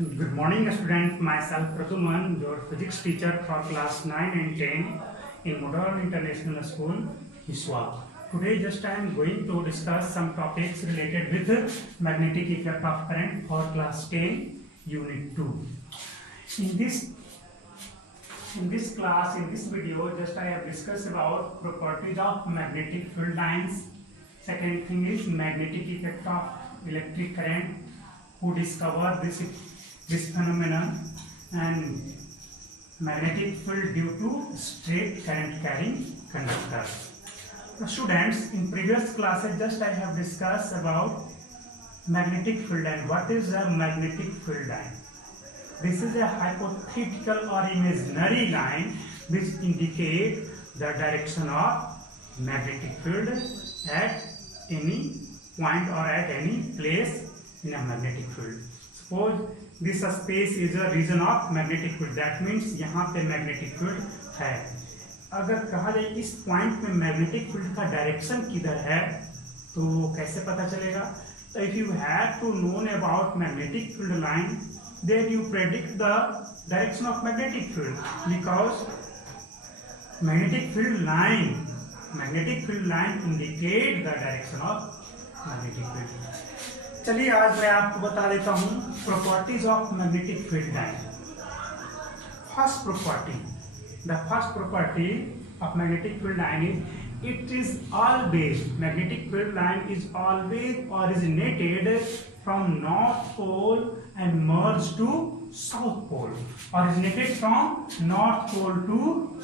Good morning, students. Myself Praduman, your physics teacher for class 9 and 10 in Modern International School, Hiswa. Today, just I am going to discuss some topics related with magnetic effect of current for class 10, Unit 2. In this class, in this video, just I have discussed about properties of magnetic field lines. Second thing is magnetic effect of electric current. Who discovered this phenomenon, and magnetic field due to straight current carrying conductor. Students, in previous classes just I have discussed about magnetic field line. What is a magnetic field line? This is a hypothetical or imaginary line which indicate the direction of magnetic field at any point or at any place in a magnetic field. Suppose this space is a region of magnetic field. That means यहाँ पे magnetic field है. अगर कहा जाए इस point में magnetic field का direction किधर है तो कैसे पता चलेगा? So if you have to know about magnetic field line, then you predict the direction of magnetic field, because magnetic field line indicate the direction of magnetic field. चलिए आज मैं आपको बता देता हूँ properties of magnetic field line. First property of magnetic field line is magnetic field line is always originated from north pole and merged to south pole. Originated from north pole to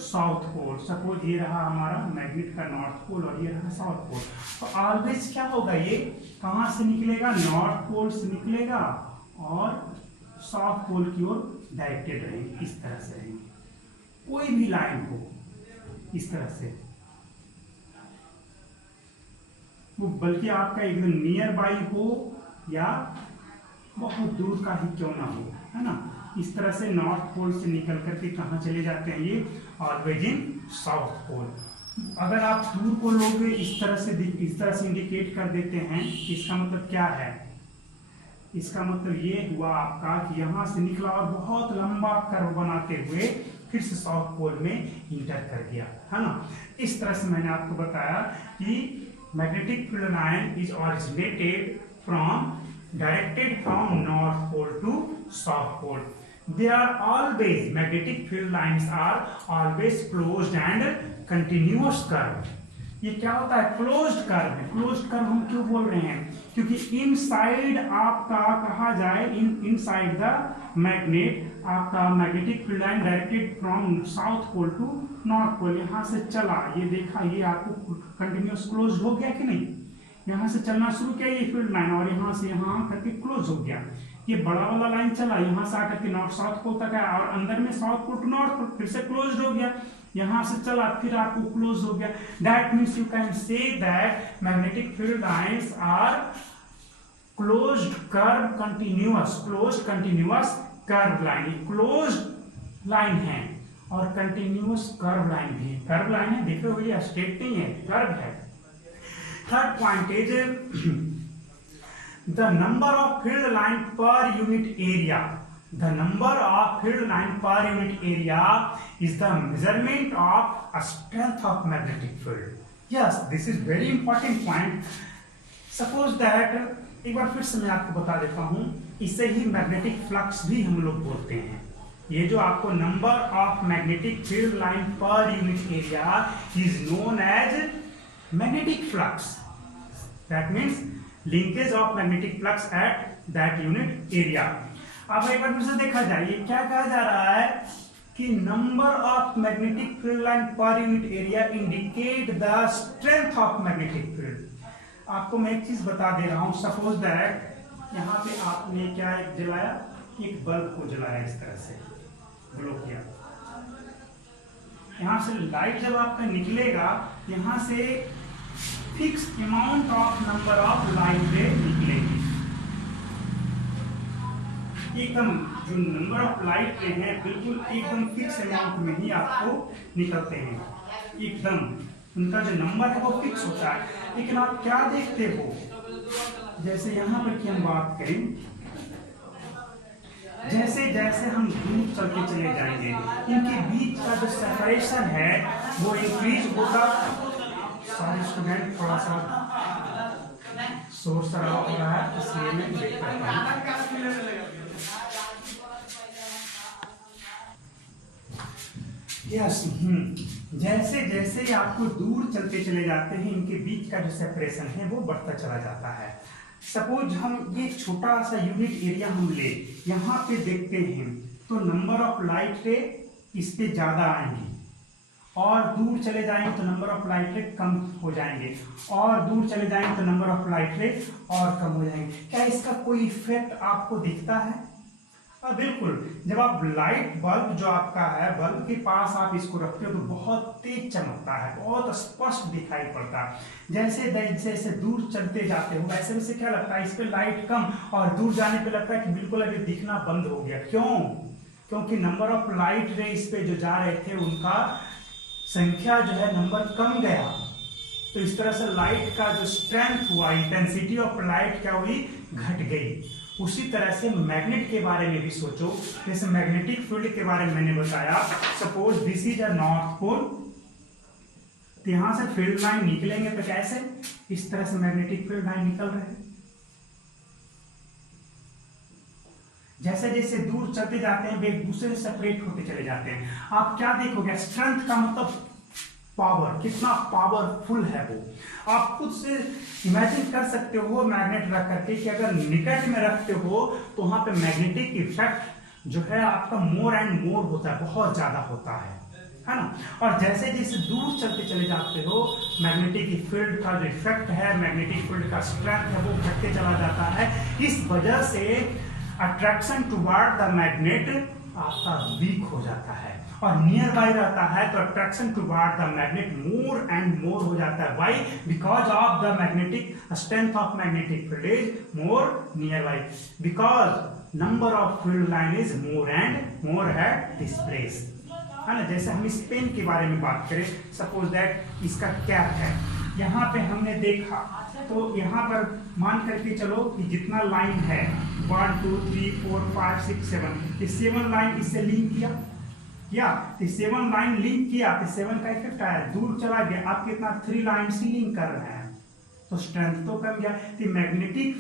south pole. Suppose ये रहा हमारा magnet का north pole और ये रहा south pole. तो always क्या होगा, ये कहाँ से निकलेगा? नॉर्थ पोल से निकलेगा और साउथ पोल की ओर डायरेक्टेड रहेंगे. इस तरह से रहेंगे. कोई भी लाइन हो इस तरह से, वो बल्कि आपका एकदम नियर बाई हो या बहुत दूर का ही क्यों ना हो, है ना. इस तरह से नॉर्थ पोल से निकल करके कहाँ चले जाते हैं? ये ऑलवेज इन साउथ पोल. अगर आप दूर को लोगे इस तरह से इंडिकेट कर देते हैं, इसका मतलब क्या है? इसका मतलब ये हुआ आपका कि यहाँ से निकला और बहुत लंबा कर्व बनाते हुए फिर से साउथ पोल में इंटर कर गया, है ना. इस तरह से मैंने आपको बताया कि magnetic field line is directed from north pole to south pole. Magnetic field lines are always closed and continuous curve. ये क्या होता है? क्लोज्ड कर्व है. क्लोज्ड कर्व हम क्यों बोल रहे हैं? क्योंकि इनसाइड आपका कहा जाए इनसाइड द मैग्नेट आपका magnetic field line directed from south pole to north pole. यहाँ से चला, ये देखा, ये आपको कंटिन्यूस क्लोज हो गया कि नहीं? यहाँ से चलना शुरू किया ये फील्ड लाइन और यहाँ से यहाँ करके क्लोज हो गया. ये बड़ा वाला लाइन चला, यहाँ से आकर के नॉर्थ साउथ पोल तक आया और अंदर में south pole to north pole फिर से क्लोज हो गया. यहाँ से चला फिर आपको क्लोज हो गया. That means you can say that magnetic field lines are closed curve continuous. Closed continuous curve line, closed line है और कंटिन्यूअस कर्व लाइन भी है. कर्व लाइन है, देखो भैया, स्ट्रेट नहीं है, कर्व है. Third point is the number of field line per unit area. The number of field line per unit area is the measurement of a strength of magnetic field. Yes, this is very important point. Suppose that एक बार फिर से मैं आपको बता देता हूँ, इसे ही magnetic flux भी हम लोग बोलते हैं. ये जो आपको number of magnetic field line per unit area is known as magnetic flux. That means linkage of magnetic flux at that unit area. अब एक बार फिर से देखा जाए, ये क्या कहा जा रहा है कि number of magnetic field line per unit area indicate the strength of magnetic field. आपको मैं एक चीज बता दे रहा हूं. सपोज दैट यहाँ पे आपने क्या जलाया, एक बल्ब को जलाया, इस तरह से ग्लो किया. यहाँ से लाइट जब आपका निकलेगा, यहाँ से fix amount of number of light रे निकलेगी. एकदम जो नंबर ऑफ लाइट रे हैं बिल्कुल एकदम फिक्स अमाउंट में ही आपको निकलते हैं. एकदम उनका जो नंबर है वो फिक्स होता है. लेकिन आप क्या देखते हो, जैसे यहाँ पर की हम बात करें, जैसे जैसे हम दूर चलते चले जाएंगे इनके बीच का जो सेपरेशन है वो इंक्रीज होगा। सॉरी स्टूडेंट, थोड़ा सा शोर शराबा हो रहा है इसलिए मैं वेट करता हूँ। यस, जैसे जैसे आपको दूर चलते चले जाते हैं इनके बीच का जो सेपरेशन है वो बढ़ता चला जाता है। सपोज हम ये छोटा सा यूनिट एरिया हम ले, यहाँ पे देखते हैं तो नंबर ऑफ लाइट रे इस पे ज्यादा आएंगे और दूर चले जाएंगे तो नंबर ऑफ लाइट रे कम हो जाएंगे और दूर चले जाएंगे तो नंबर ऑफ लाइट रे और कम हो जाएंगे। क्या इसका कोई इफेक्ट आपको दिखता है? बिल्कुल। जब आप लाइट बल्ब जो आपका है बल्ब के पास आप इसको रखते हो तो बहुत तेज चमकता है, बहुत स्पष्ट दिखाई पड़ता है। जैसे जैसे दूर चलते जाते हो वैसे वैसे क्या लगता है इस पे लाइट कम और दूर जाने पे लगता है कि बिल्कुल अभी दिखना बंद हो गया। क्यों? क्योंकि नंबर ऑफ लाइट रे इस पे जो जा रहे थे उनका संख्या जो है नंबर कम गया। तो इस तरह से लाइट का जो स्ट्रेंथ हुआ, इंटेंसिटी ऑफ लाइट क्या हुई, घट गई। उसी तरह से मैग्नेट के बारे में भी सोचो। जैसे मैग्नेटिक फील्ड के बारे में मैंने बताया, suppose this is a north pole, तो यहां से फील्ड लाइन निकलेंगे तो कैसे, इस तरह से मैग्नेटिक फील्ड लाइन निकल रहे हैं। जैसे जैसे दूर चलते जाते हैं वे एक दूसरे से सेपरेट होते चले जाते हैं। आप क्या देखोगे, स्ट्रेंथ का मतलब पावर, कितना पावरफुल है वो। आप खुद से इमेजिन कर सकते हो मैग्नेट रख करके कि अगर निकट में रखते हो तो वहां पे मैग्नेटिक इफेक्ट जो है आपका मोर एंड मोर होता है, बहुत ज्यादा होता है ना। और जैसे जैसे दूर चलते चले जाते हो मैग्नेटिक फील्ड का जो इफेक्ट है, मैग्नेटिक फील्ड का स्ट्रेंथ है वो घटते चला जाता है। इस वजह से अट्रैक्शन टुवर्ड द मैग्नेट आपका वीक हो जाता है और नियर बाय रहता है तो attraction toward the magnet more and more हो जाता है। Why? Because of the magnetic strength of magnetic field is more near by, because number of field line is more and more at this place, है ना। जैसे हम इस pen के बारे में बात करें, सपोज दैट इसका कैप है, यहाँ पे हमने देखा तो यहाँ पर मान करके चलो कि जितना लाइन है 1 2 3 4 5 6 7, ये 7 लाइन इससे लिंक किया तो 7 लाइन लिंक किया तो 7 का इफेक्ट आया, दूर चला गया, आप कितना 3 लाइन से लिंक कर रहे हैं तो स्ट्रेंथ तो कम गया। तो मैग्नेटिक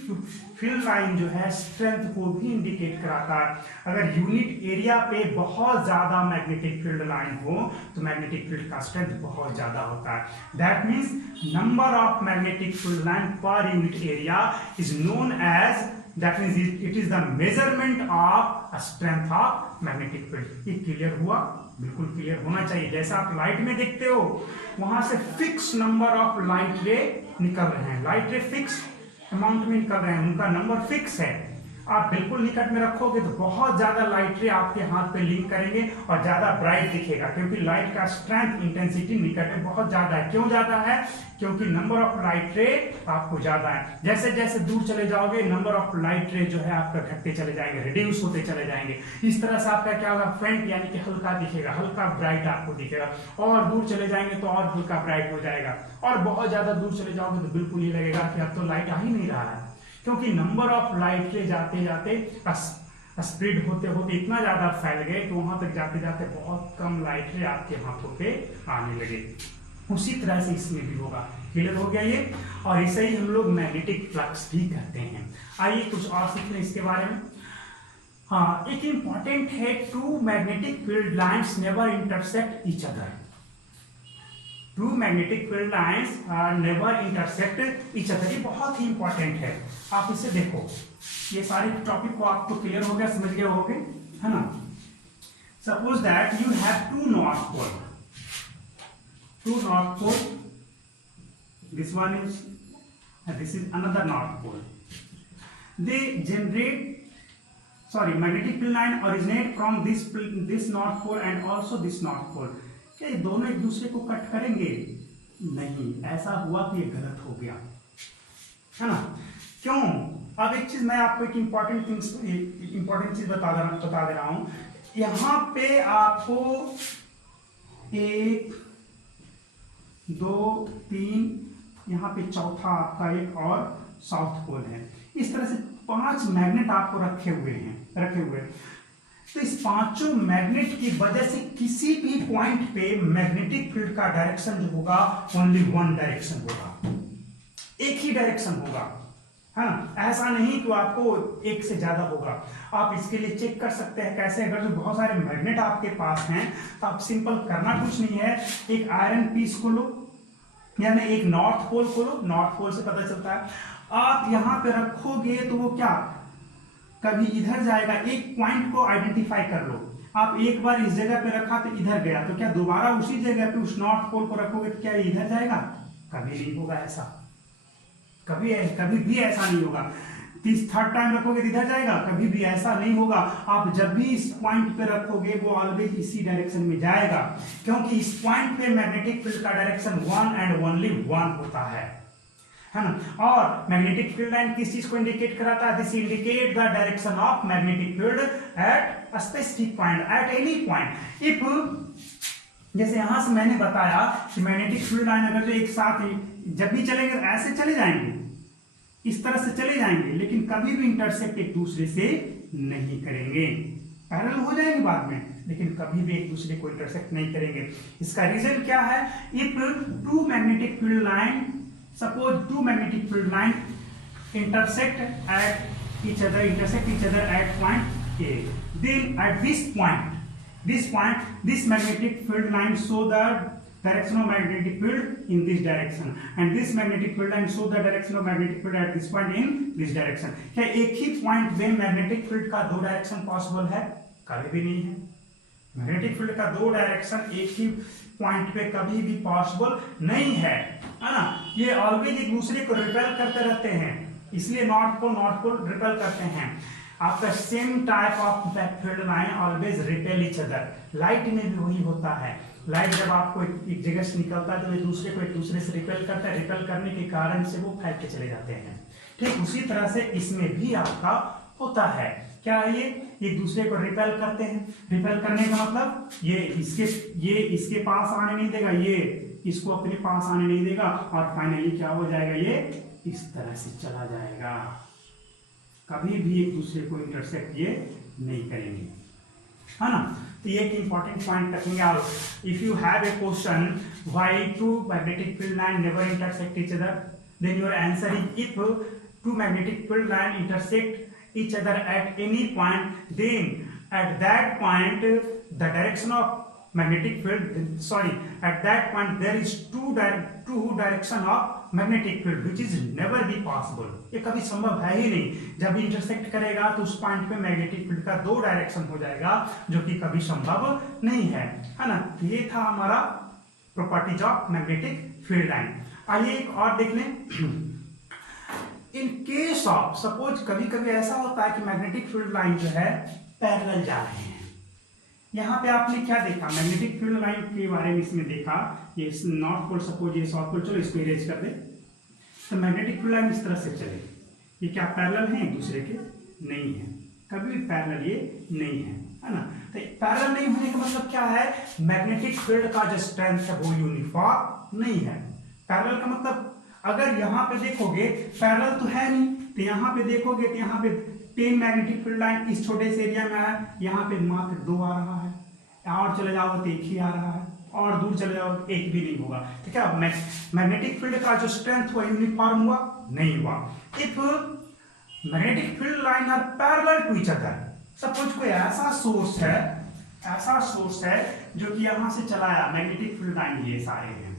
फील्ड लाइन जो है स्ट्रेंथ को भी इंडिकेट कराता है। अगर यूनिट एरिया पे बहुत ज्यादा मैग्नेटिक फील्ड लाइन हो तो मैग्नेटिक फील्ड का स्ट्रेंथ बहुत ज्यादा होता है। That means number of magnetic field line per unit area is known as, that means it is the measurement of strength of magnetic field. ये क्लियर हुआ? बिल्कुल क्लियर होना चाहिए। जैसा आप लाइट में देखते हो वहां से फिक्स नंबर ऑफ लाइट रे निकल रहे हैं, लाइट रे फिक्स अमाउंट में निकल रहे हैं, उनका नंबर फिक्स है। आप बिल्कुल निकट में रखोगे तो बहुत ज्यादा लाइट रे आपके हाथ पे लिंक करेंगे और ज्यादा ब्राइट दिखेगा, क्योंकि लाइट का स्ट्रेंथ इंटेंसिटी निकट में बहुत ज्यादा है। क्यों ज्यादा है? क्योंकि नंबर ऑफ लाइट रे आपको ज्यादा है। जैसे जैसे दूर चले जाओगे नंबर ऑफ लाइट रे जो है आपका घटते चले जाएंगे, रिड्यूस होते चले जाएंगे। इस तरह से आपका क्या होगा, फेंट यानी कि हल्का दिखेगा, हल्का ब्राइट आपको दिखेगा, और दूर चले जाएंगे तो और हल्का ब्राइट हो जाएगा, और बहुत ज्यादा दूर चले जाओगे तो बिल्कुल ही लगेगा कि अब तो लाइट आ ही नहीं रहा है, क्योंकि नंबर ऑफ लाइट रे जाते जाते स्प्रेड होते होते इतना ज्यादा फैल गए कि वहां तक जाते जाते बहुत कम लाइट रे आपके हाथों पे आने लगे। उसी तरह से इसमें भी होगा। क्लियर हो गया ये? और इसे ही हम लोग मैग्नेटिक फ्लक्स भी कहते हैं। आइए कुछ और सीख लें इसके बारे में। हाँ, एक इंपॉर्टेंट है, two magnetic field lines never intersect each other. Two magnetic field lines never intersect each other. ये बहुत ही इंपॉर्टेंट है। आप इसे देखो, ये सारे टॉपिक को आपको क्लियर हो गया, समझ गए होगे, है ना। Suppose that you have two north pole, two north pole, this one is this is another north pole. They generate magnetic field line originate from this north pole and also this north pole. क्या ये दोनों एक दूसरे को cut करेंगे? नहीं, ऐसा हुआ कि ये गलत हो गया, है ना। क्यों? अब एक चीज मैं आपको एक इंपॉर्टेंट चीज बता दे रहा हूं। यहां पे आपको 1 2 3, यहाँ पे चौथा आपका एक और साउथ पोल है। इस तरह से 5 मैग्नेट आपको रखे हुए हैं। तो इस पांचों मैग्नेट की वजह से किसी भी पॉइंट पे मैग्नेटिक फील्ड का डायरेक्शन जो होगा ओनली वन डायरेक्शन होगा, एक ही डायरेक्शन होगा, है ना। ऐसा नहीं कि आपको एक से ज्यादा होगा। आप इसके लिए चेक कर सकते हैं कैसे, अगर जो बहुत सारे मैग्नेट आपके पास हैं तो आप सिंपल करना कुछ नहीं है, एक आयरन पीस को लो, यानी एक नॉर्थ पोल को लो, नॉर्थ पोल से पता चलता है, आप यहां पे रखोगे तो वो क्या कभी इधर जाएगा। एक पॉइंट को आइडेंटिफाई कर लो, आप एक बार इस जगह पे रखा तो इधर गया, तो क्या दोबारा उसी जगह पे उस नॉर्थ पोल को रखोगे तो क्या इधर जाएगा? कभी नहीं होगा ऐसा, कभी भी ऐसा नहीं होगा। थर्ड टाइम रखोगे तो इधर जाएगा, कभी भी ऐसा नहीं होगा। आप जब भी इस पॉइंट पे रखोगे वो ऑलवेज इसी डायरेक्शन में जाएगा, क्योंकि इस पॉइंट पे मैग्नेटिक फील्ड का direction one and only one होता है ना। और मैग्नेटिक फील्ड लाइन किस चीज को इंडिकेट कराता है? This indicate the direction of magnetic field at a specific point, at any point. If जैसे यहां से मैंने बताया कि मैग्नेटिक फील्ड लाइन अगर जो एक साथ जब भी चलेंगे ऐसे चले जाएंगे, इस तरह से चले जाएंगे, लेकिन कभी भी इंटरसेक्ट एक दूसरे से नहीं करेंगे। पैरेलल हो जाएंगे बाद में, लेकिन कभी भी एक दूसरे को इंटरसेक्ट नहीं करेंगे। इसका रीजन क्या है? If two magnetic field line, suppose two magnetic field line intersect each other at point A, then at this point this magnetic field line show the direction of magnetic field in this direction, and this magnetic field line show the direction of magnetic field at this point in this direction। क्या एक ही point में magnetic field का दो direction possible है? कभी भी नहीं है। मैग्नेटिक फील्ड का दो डायरेक्शन एक ही पॉइंट पे कभी भी पॉसिबल नहीं है ना। ये ऑलवेज एक दूसरे को रिपेल करते रहते हैं, इसलिए नॉर्थ पोल रिपेल करते हैं। आपका same type of field line always repel each other. Light में भी वही होता है। लाइट जब आपको एक जगह से निकलता है तो एक दूसरे से रिपेल करता है, रिपेल करने के कारण से वो फैल के चले जाते हैं। ठीक उसी तरह से इसमें भी आपका होता है। क्या ये एक दूसरे को रिपेल करते हैं? रिपेल करने का मतलब ये इसके पास आने नहीं देगा, ये इसको अपने पास आने नहीं देगा, और फाइनली क्या हो जाएगा? ये इस तरह से चला जाएगा। कभी भी एक दूसरे को इंटरसेक्ट ये नहीं करेंगे, है ना। तो ये एक इंपॉर्टेंट पॉइंट रखेंगे। और if you have a question why two magnetic field line never intersect each other, then your answer is if two magnetic field line intersect each other at any point, then at that point the direction of magnetic field, at that point there is two direction of magnetic field which is never be possible। ये कभी संभव है ही नहीं। जब intersect करेगा तो उस point पे मैग्नेटिक फील्ड का दो डायरेक्शन हो जाएगा, जो कि कभी संभव नहीं है ना। ये था हमारा properties of magnetic field line. आइए एक और देख लें। इन केस ऑफ सपोज कभी कभी ऐसा होता है कि मैग्नेटिक फील्ड लाइन जो है पैरेलल जा रहे हैं। यहाँ पे आपने क्या देखा? मैग्नेटिक फील्ड लाइन के बारे में इसमें देखा, ये नॉर्थ पोल सपोज ये साउथ पोल, चलो इसको इरेज कर दे। तो मैग्नेटिक फील्ड लाइन इस तरह से चले, ये क्या पैरेलल है एक दूसरे के? नहीं है, कभी भी पैरेलल ये नहीं है ना। तो पैरेलल नहीं होने का मतलब क्या है? मैग्नेटिक फील्ड का जो स्ट्रेंथ है वो यूनिफॉर्म नहीं है। पैरेलल का मतलब अगर यहाँ पे देखोगे पैरेलल तो है नहीं, तो यहाँ पे देखोगे तो यहाँ पे 10 मैग्नेटिक फील्ड लाइन इस छोटे से एरिया में है, यहाँ पे मात्र 2 आ रहा है, और चले जाओ तो एक ही आ रहा है, और दूर चले जाओ तो एक भी नहीं होगा। तो क्या मैग्नेटिक फील्ड का जो स्ट्रेंथ हुआ यूनिफॉर्म हुआ? नहीं हुआ। If magnetic field line are parallel to each other, suppose कोई ऐसा सोर्स है जो कि यहां से चलाया, मैग्नेटिक फील्ड लाइन ये सारे हैं,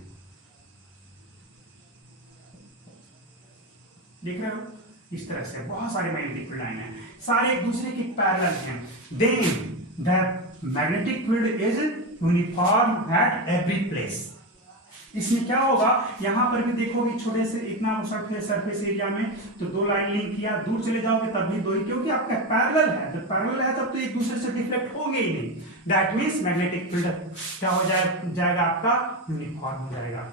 देख रहे हो? इस तरह से बहुत सारे मैग्नेटिक फील्ड लाइन है, सारे एक दूसरे के पैरेलल हैं। Then that magnetic field is uniform at every place. इसमें क्या होगा? यहां पर भी देखोगे छोटे से इतना सरफेस एरिया में तो 2 लाइन लिंक किया, दूर चले जाओगे तब भी 2 ही, क्योंकि आपका पैरेलल है। जब पैरेलल है तब तो एक दूसरे से डिफ्लेक्ट होंगे ही नहीं। दैट मीन्स मैग्नेटिक फील्ड क्या हो जाएगा? आपका यूनिफॉर्म हो जाएगा।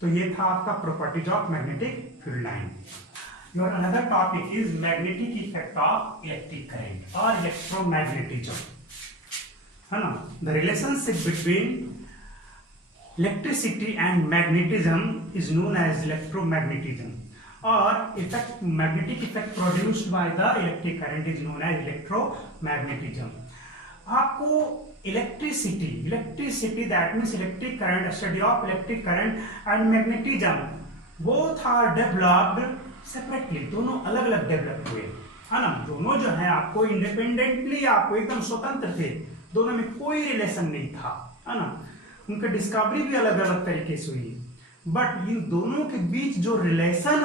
तो ये था आपका properties of magnetic field line. Your another topic is magnetic effect of electric current or electromagnetism, है ना। The relationship between electricity and magnetism is known as electromagnetism, or magnetic effect produced by the electric current is known as electromagnetism. आपको electricity that means electric current, study of electric current and magnetism both are developed separately, दोनों अलग अलग develop हुए, है ना। दोनों जो है आपको इंडिपेंडेंटली, आपको एकदम स्वतंत्र थे, दोनों में कोई रिलेशन नहीं था, है ना। उनका डिस्कवरी भी अलग अलग तरीके से हुई, बट इन दोनों के बीच जो रिलेशन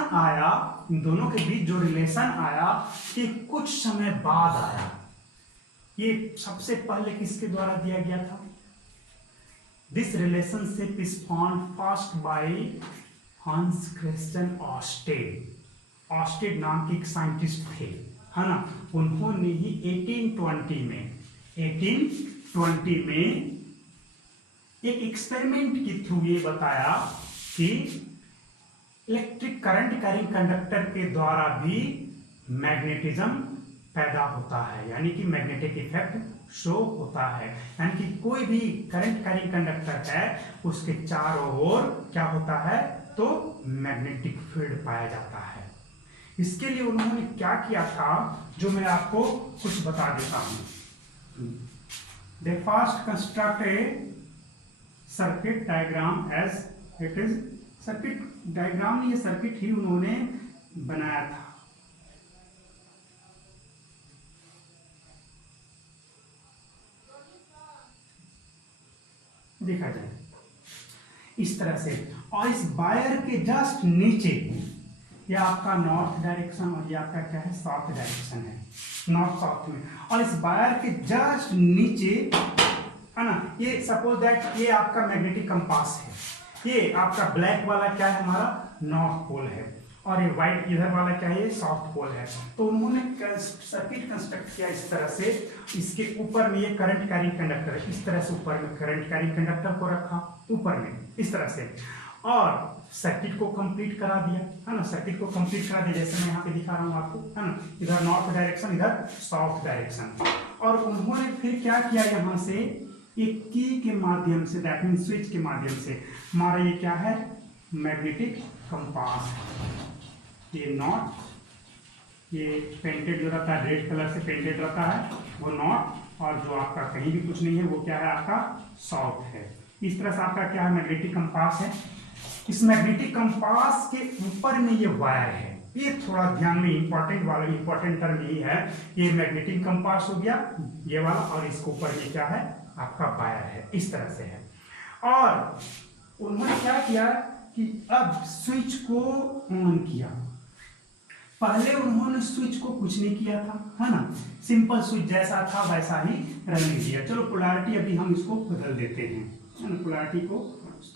आया, ये कुछ समय बाद आया। ये सबसे पहले किसके द्वारा दिया गया था? This relationship is found first by Hans Christian Oersted नाम के एक साइंटिस्ट थे, है ना। उन्होंने ही 1820 में एक एक्सपेरिमेंट के थ्रू ये बताया कि इलेक्ट्रिक करंट कैरिंग कंडक्टर के द्वारा भी मैग्नेटिज्म पैदा होता है, यानी कि मैग्नेटिक इफेक्ट शो होता है, यानी कि कोई भी करंट कैरिंग कंडक्टर है उसके चारों ओर क्या होता है, तो मैग्नेटिक फील्ड पाया जाता है। इसके लिए उन्होंने क्या किया था, जो मैं आपको कुछ बता देता हूं। They first construct a circuit diagram as it is. Circuit diagram नहीं, ये सर्किट ही उन्होंने बनाया था। देखा जाए इस तरह से, और इस वायर के जस्ट नीचे ये आपका नॉर्थ डायरेक्शन और ये आपका क्या है, साउथ डायरेक्शन है, नॉर्थ साउथ में। और इस वायर के जस्ट नीचे, है ना, ये सपोज दैट ये आपका मैग्नेटिक कंपास है, ये आपका ब्लैक वाला क्या है, हमारा नॉर्थ पोल है, और ये व्हाइट इधर वाला क्या है, ये साउथ पोल है। तो उन्होंने सर्किट कंस्ट्रक्ट किया इस तरह से, इसके ऊपर में ये करंट कैरिंग कंडक्टर है, इस तरह से ऊपर में करंट कैरिंग कंडक्टर को रखा ऊपर में इस तरह से, और सर्किट को कंप्लीट करा दिया, है ना। सर्किट को कंप्लीट करा दिया, जैसे मैं यहाँ पे दिखा रहा हूँ आपको, है ना, इधर नॉर्थ डायरेक्शन, इधर साउथ डायरेक्शन। और उन्होंने फिर क्या किया, यहाँ से एक की के माध्यम से, दैट मीन स्विच के माध्यम से, हमारा ये क्या है, मैग्नेटिक कंपास, ये नॉर्थ, ये पेंटेड जो रहता है रेड कलर से पेंटेड रहता है वो नॉर्थ, और जो आपका कहीं भी कुछ नहीं है वो क्या है, आपका साउथ है। इस तरह से आपका क्या है, मैग्नेटिक कंपास है। इस मैग्नेटिक कंपास के ऊपर में ये वायर है, ये थोड़ा ध्यान में इंपॉर्टेंट टर्म यही है, ये मैग्नेटिक कंपास हो गया ये वाला, और इसके ऊपर ये क्या है, आपका वायर है, इस तरह से है। और उन्होंने क्या किया कि अब स्विच को ऑन किया। पहले उन्होंने स्विच को कुछ नहीं किया था, है ना, सिंपल स्विच जैसा था वैसा ही रन किया। चलो पोलैरिटी अभी हम इसको बदल देते हैं, है ना, पोलैरिटी को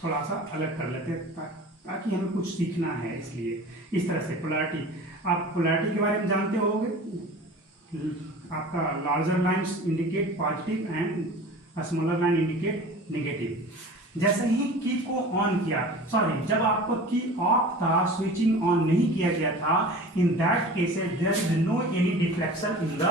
थोड़ा सा अलग कर लेते हैं ताकि हमें कुछ सीखना है, इसलिए इस तरह से पोलैरिटी। आप पोलैरिटी के बारे में जानते होंगे, आपका larger lines indicate positive and smaller line indicate negative. जैसे ही की को ऑन किया, सॉरी जब आपको की ऑफ था, स्विचिंग ऑन नहीं किया गया था, in that case there is no any deflection in the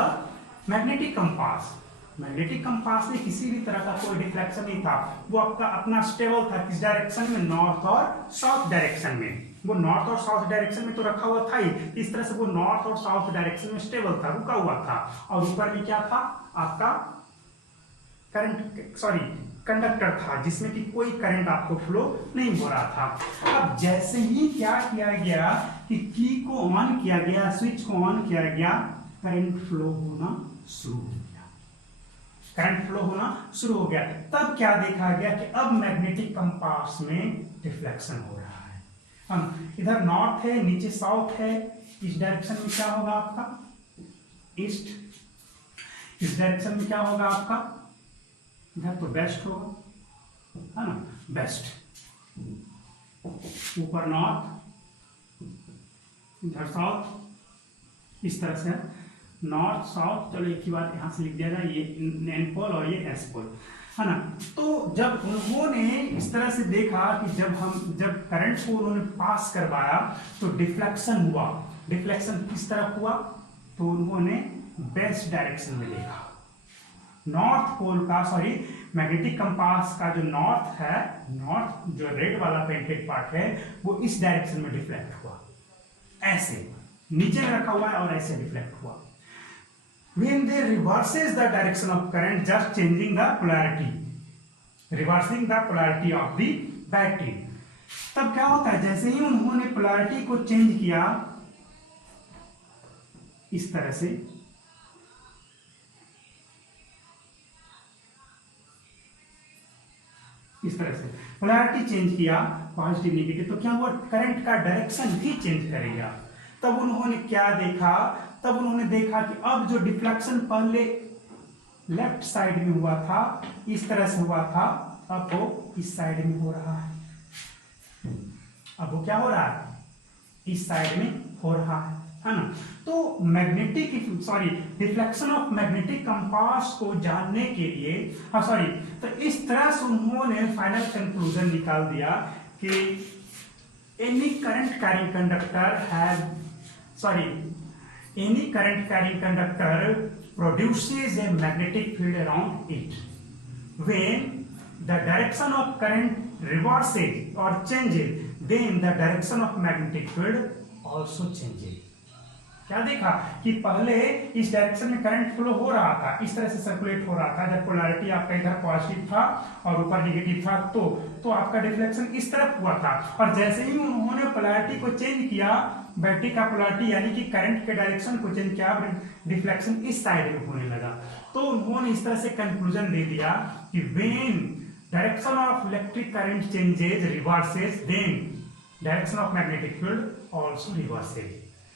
magnetic compass. Magnetic compass में किसी भी तरह का कोई डिफ्लेक्शन नहीं था, वो आपका अपना स्टेबल था। किस डायरेक्शन में, नॉर्थ और साउथ डायरेक्शन में। वो नॉर्थ और साउथ डायरेक्शन में तो रखा हुआ था ही, इस तरह से वो नॉर्थ और साउथ डायरेक्शन में स्टेबल था, रुका हुआ था। और ऊपर में क्या था, आपका करंट, सॉरी कंडक्टर था, जिसमें कि कोई करंट आपको फ्लो नहीं हो रहा था। अब जैसे ही क्या किया गया कि की को ऑन किया गया, स्विच को ऑन किया गया, करंट फ्लो होना शुरू हो गया, करंट फ्लो होना शुरू हो गया। तब क्या देखा गया कि अब मैग्नेटिक कंपास में डिफ्लेक्शन हो रहा है। हम इधर नॉर्थ है, नीचे साउथ है, इस डायरेक्शन में क्या होगा आपका ईस्ट, इस डायरेक्शन में क्या होगा आपका, इधर तो वेस्ट होगा, है ना, वेस्ट, ऊपर नॉर्थ, इधर साउथ, इस तरह से नॉर्थ साउथ। चलो एक ही बात यहां से लिख दिया जाए, ये एन पोल और ये एस पोल, है ना। तो जब उन्होंने इस तरह से देखा कि जब करंट को उन्होंने पास करवाया तो डिफ्लेक्शन हुआ। डिफ्लेक्शन किस तरफ हुआ, तो उन्होंने वेस्ट डायरेक्शन में देखा। नॉर्थ पोल का, सॉरी मैग्नेटिक कंपास का जो नॉर्थ है, नॉर्थ जो रेड वाला पेंटेड पार्ट है, वो इस डायरेक्शन में डिफ्लेक्ट हुआ, ऐसे नीचे में रखा हुआ है और ऐसे डिफ्लेक्ट हुआ। when they reverses the direction of current just changing the polarity, reversing the polarity of the battery। तब क्या होता है, जैसे ही उन्होंने पोलैरिटी को चेंज किया इस तरह से, इस तरह से पोलैरिटी चेंज किया पॉजिटिव नेगेटिव, तो क्या हुआ, करंट का डायरेक्शन भी चेंज करेगा। तब उन्होंने क्या देखा, तब उन्होंने देखा कि अब जो डिफ्लेक्शन पहले लेफ्ट साइड में हुआ था, इस तरह से हुआ था, अब वो इस साइड में हो रहा है। अब वो क्या हो रहा है, इस साइड में हो रहा है ना। तो magnetic deflection of magnetic compass को जानने के लिए तो इस तरह से उन्होंने फाइनल कंक्लूजन निकाल दिया कि any current carrying conductor produces a magnetic field around it. When the direction of current reverses or changes, then the direction of magnetic field also changes। क्या देखा कि पहले इस डायरेक्शन में करंट फ्लो हो रहा था, इस तरह से सर्कुलेट हो रहा था, जब पोलैरिटी आपका इधर पॉजिटिव था और ऊपर नेगेटिव था, तो आपका डिफ्लेक्शन इस तरफ हुआ था। और जैसे ही उन्होंने पोलैरिटी को चेंज किया, बैटरी का पोलैरिटी यानी कि करंट के डायरेक्शन को चेंज किया, डिफ्लेक्शन इस साइड में होने लगा। तो उन्होंने इस तरह से कंक्लूजन दे दिया कि when direction of electric current changes reverses, then direction of magnetic field also reverses।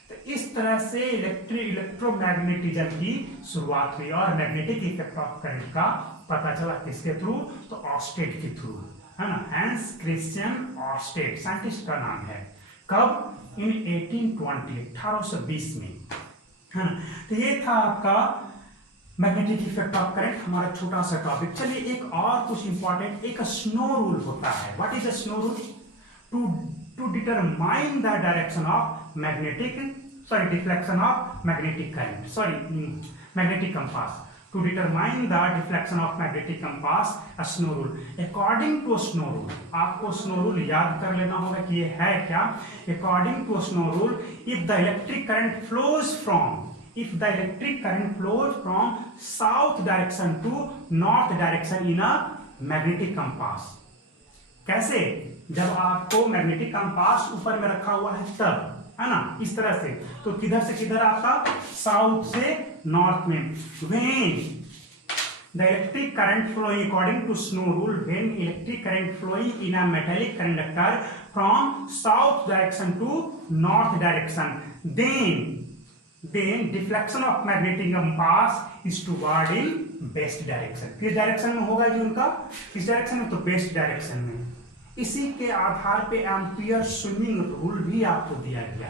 तो इस तरह से इलेक्ट्रोमैग्नेटिज्म की शुरुआत हुई और मैग्नेटिक इफेक्ट ऑफ करंट का पता चला किसके थ्रू, तो ऑर्स्टेड के थ्रू, है ना। हैंस क्रिश्चियन ऑर्स्टेड साइंटिस्ट का नाम है। कब, इन 1820 में, है ना। तो ये था आपका मैग्नेटिक इफेक्ट ऑफ करंट, हमारा छोटा सा टॉपिक। चलिए एक और कुछ इंपॉर्टेंट, एक स्नो रूल होता है। What is a snow rule? To determine the direction of deflection of magnetic current, magnetic compass. To determine the deflection of magnetic compass, a snow rule. According to snow rule, आपको snow rule याद कर लेना होगा कि ये है क्या। According to snow rule, if the electric current flows from south direction to north direction in a magnetic compass। कैसे? जब आपको मैग्नेटिक कंपास ऊपर में रखा हुआ है तब, है ना, इस तरह से। तो किधर से किधर आपका, साउथ से नॉर्थ में। when the electric current flowing according to snow rule, when electric current flowing in a metallic conductor from south direction to north direction, then deflection of magnetic compass is toward in west direction। किस direction में होगा जी उनका, किस direction में, तो west direction में। इसी के आधार पे एम्पियर स्विमिंग रूल भी आपको दिया गया।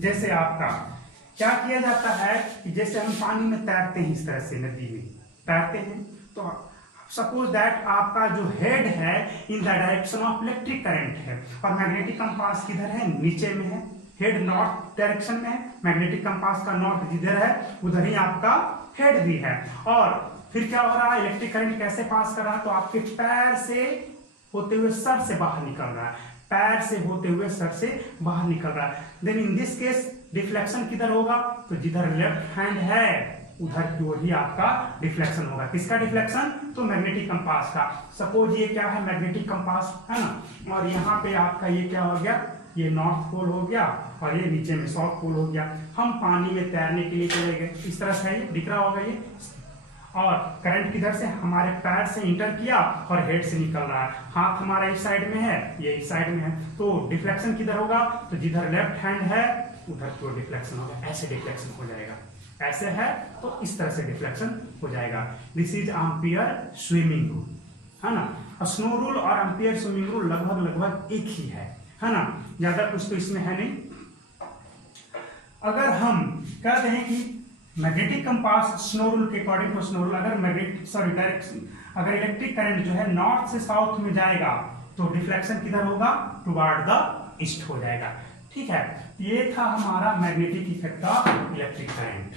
जैसे आपका क्या किया जाता है कि जैसे हम पानी में तैरते हैं, इस तरह से नदी में तैरते हैं, तो सपोज दैट आपका जो हेड है in the direction of electric current है और मैग्नेटिक कंपास किधर है, नीचे में है। हेड नॉर्थ डायरेक्शन में है, मैग्नेटिक कंपास का नॉर्थ जिधर है उधर ही आपका हेड भी है। और फिर क्या हो रहा है, इलेक्ट्रिक करंट कैसे पास कर रहा है, तो आपके पैर से होते हुए सर से बाहर निकल रहा है, पैर से होते हुए सर से बाहर निकल रहा है। Then in this case deflection किधर होगा, तो जिधर लेफ्ट हैंड है उधर की ओर ही आपका डिफ्लेक्शन होगा। किसका डिफ्लेक्शन, तो मैग्नेटिक कंपास का। सपोज ये क्या है, मैग्नेटिक कंपास है ना, और यहाँ पे आपका ये क्या हो गया, ये नॉर्थ पोल हो गया और ये नीचे में साउथ पोल हो गया। हम पानी में तैरने के लिए चले गए, इस तरह से ये दिख रहा होगा ये, और करंट किधर से, हमारे पैर से इंटर किया और हेड से निकल रहा है। हाथ हमारा इस साइड में है, ये इस साइड में है, तो डिफ्लेक्शन किधर होगा, तो जिधर लेफ्ट हैंड है उधर तो डिफ्लेक्शन होगा, ऐसे डिफ्लेक्शन हो जाएगा। ऐसे है तो इस तरह से डिफ्लेक्शन हो जाएगा। This is ampere swimming rule, है ना। स्नो रूल और एम्पियर स्विमिंग रूल लगभग एक ही है ना, ज्यादा कुछ तो इसमें है नहीं। अगर हम कहते हैं कि मैग्नेटिक कंपास स्नो रूल के अकॉर्डिंग टू स्नो रूल, अगर इलेक्ट्रिक करंट जो है नॉर्थ से साउथ में जाएगा तो डिफ्लेक्शन किधर होगा, टुवर्ड द ईस्ट हो जाएगा। ठीक है, ये था हमारा magnetic effect of electric current.